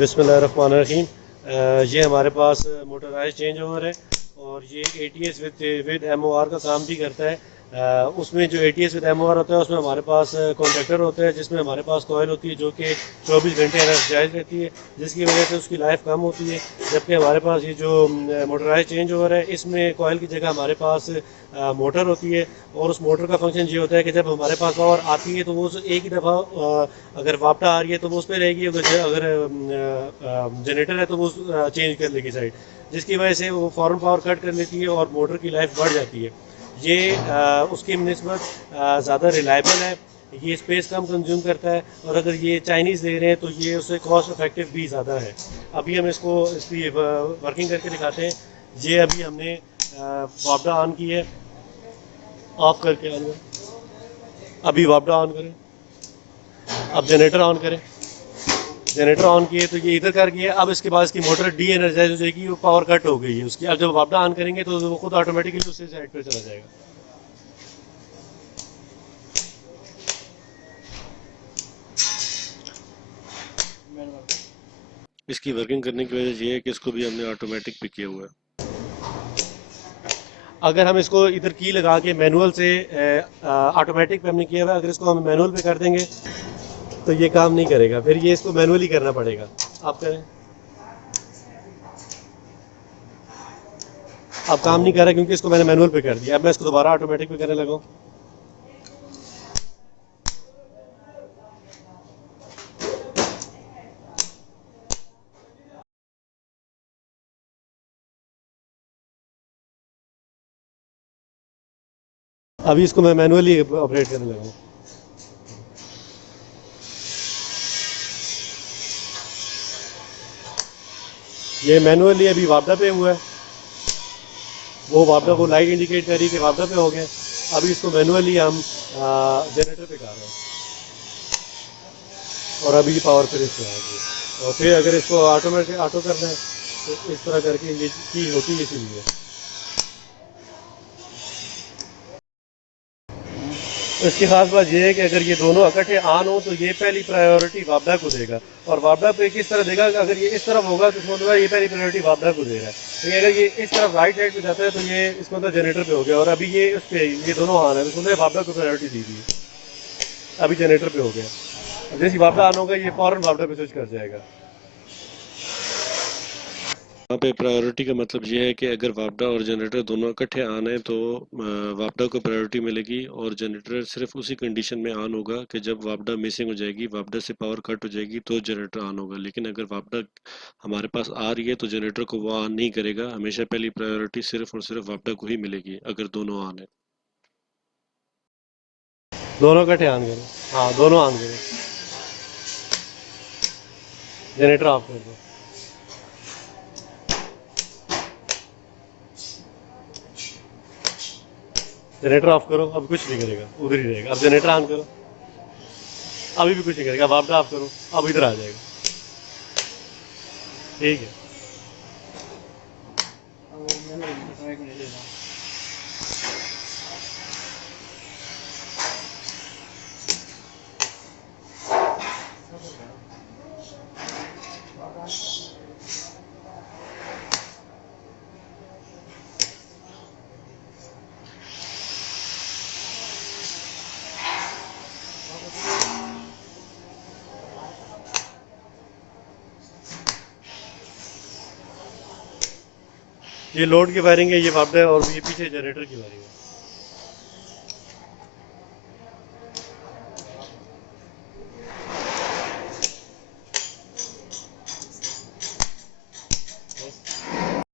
बिस्मिल्लाहिर्रहमानिर्रहीम। ये हमारे पास मोटराइज चेंज ओवर है और ये ATS विद MOR का काम भी करता है। उसमें जो ATS विद MOR होता है उसमें हमारे पास कॉन्ट्रैक्टर होता है, जिसमें हमारे पास कॉयल होती है जो कि 24 घंटे एनर्जाइज रहती है, जिसकी वजह से उसकी लाइफ कम होती है। जबकि हमारे पास ये जो मोटराइज चेंज ओवर है इसमें कॉयल की जगह हमारे पास मोटर होती है और उस मोटर का फंक्शन ये होता है कि जब हमारे पास पावर आती है तो वो एक ही दफ़ा अगर वापटा आ रही है तो वो उस पर रहेगी, अगर जनरेटर है तो वो चेंज कर लेगी साइड, जिसकी वजह से वो फ़ौरन पावर कट कर लेती है और मोटर की लाइफ बढ़ जाती है। ये उसकी निस्बत ज़्यादा रिलायबल है, ये स्पेस कम कंज्यूम करता है और अगर ये चाइनीज़ ले रहे हैं तो ये उससे कॉस्ट इफेक्टिव भी ज़्यादा है। अभी हम इसकी वर्किंग करके दिखाते हैं। ये अभी हमने वापडा ऑन की है, ऑफ करके ऑन करें। अभी वापडा ऑन करें, अब जनरेटर ऑन करें। जनरेटर ऑन किए तो ये इधर कर गया। अब इसके बाद इसकी मोटर डी एनर्जाइज हो जाएगी, वो पावर कट हो गई है उसकी। अब जब वापडा ऑन करेंगे तो वो खुद ऑटोमेटिकली उसी साइड पर चला जाएगा। इसकी वर्किंग करने की वजह ये है कि इसको भी हमने ऑटोमेटिक पे किया हुआ है। अगर हम इसको इधर की लगा के मैनुअल से ऑटोमेटिक पे हमने किया हुआ है, अगर इसको हम मैनुअल पे कर देंगे तो ये काम नहीं करेगा, फिर ये इसको मैनुअली करना पड़ेगा। आप करें, अब काम नहीं कर रहा क्योंकि इसको मैंने मैनुअल पे कर दिया। अब मैं इसको दोबारा ऑटोमेटिक पे करने लगा। अभी इसको मैं मैनुअली ऑपरेट करने लगा। ये मैनुअली अभी वापडा पे हुआ है, वो वापडा को लाइट इंडिकेट करी कि वापडा पे हो गया। अभी इसको मैनुअली हम जनरेटर पे कर रहे हैं और अभी पावर फिर इससे आएगी। और फिर अगर इसको ऑटोमेटिक ऑटो करना है तो इस तरह करके ये चीज़ होती है। इसीलिए इसकी खास बात यह है कि अगर ये दोनों इकट्ठे ऑन हो तो ये पहली प्रायोरिटी वापडा को देगा। और वापडा पे किस तरह देगा, अगर ये इस तरफ होगा तो इसको मतलब ये पहली प्रायोरिटी वापडा को दे रहा है। लेकिन अगर ये इस तरफ राइट साइड पे जाता है तो ये इसको मतलब जनरेटर पे हो गया। और अभी ये उस पर ये दोनों ऑन है तो उसने वापडा को प्रायोरिटी दी थी, अभी जनरेटर पे हो गया। जैसे वापडा ऑन होगा ये फौरन वापडा पे स्विच कर जाएगा। यहाँ पे प्रायोरिटी का मतलब ये है कि अगर वापडा और जनरेटर दोनों इकट्ठे ऑन है तो वापडा को प्रायोरिटी मिलेगी और जनरेटर सिर्फ उसी कंडीशन में ऑन होगा कि जब वापडा मिसिंग हो जाएगी, वापडा से पावर कट हो जाएगी तो जनरेटर ऑन होगा। लेकिन अगर वापडा हमारे पास आ रही है तो जनरेटर को वो ऑन नहीं करेगा। हमेशा पहली प्रायोरिटी सिर्फ और सिर्फ वापडा को ही मिलेगी अगर दोनों ऑन है। दोनों इकट्ठे ऑन करें, हाँ दोनों ऑन करें, जनरेटर ऑफ कर दो। जनरेटर ऑफ करो, अब कुछ नहीं करेगा, उधर ही रहेगा। अब जनरेटर ऑन करो, अभी भी कुछ नहीं करेगा। वापडा ऑफ करो, अब इधर आ जाएगा। ठीक है। ये लोड की वायरिंग है, ये वापडा है और ये पीछे जनरेटर की वायरिंग है।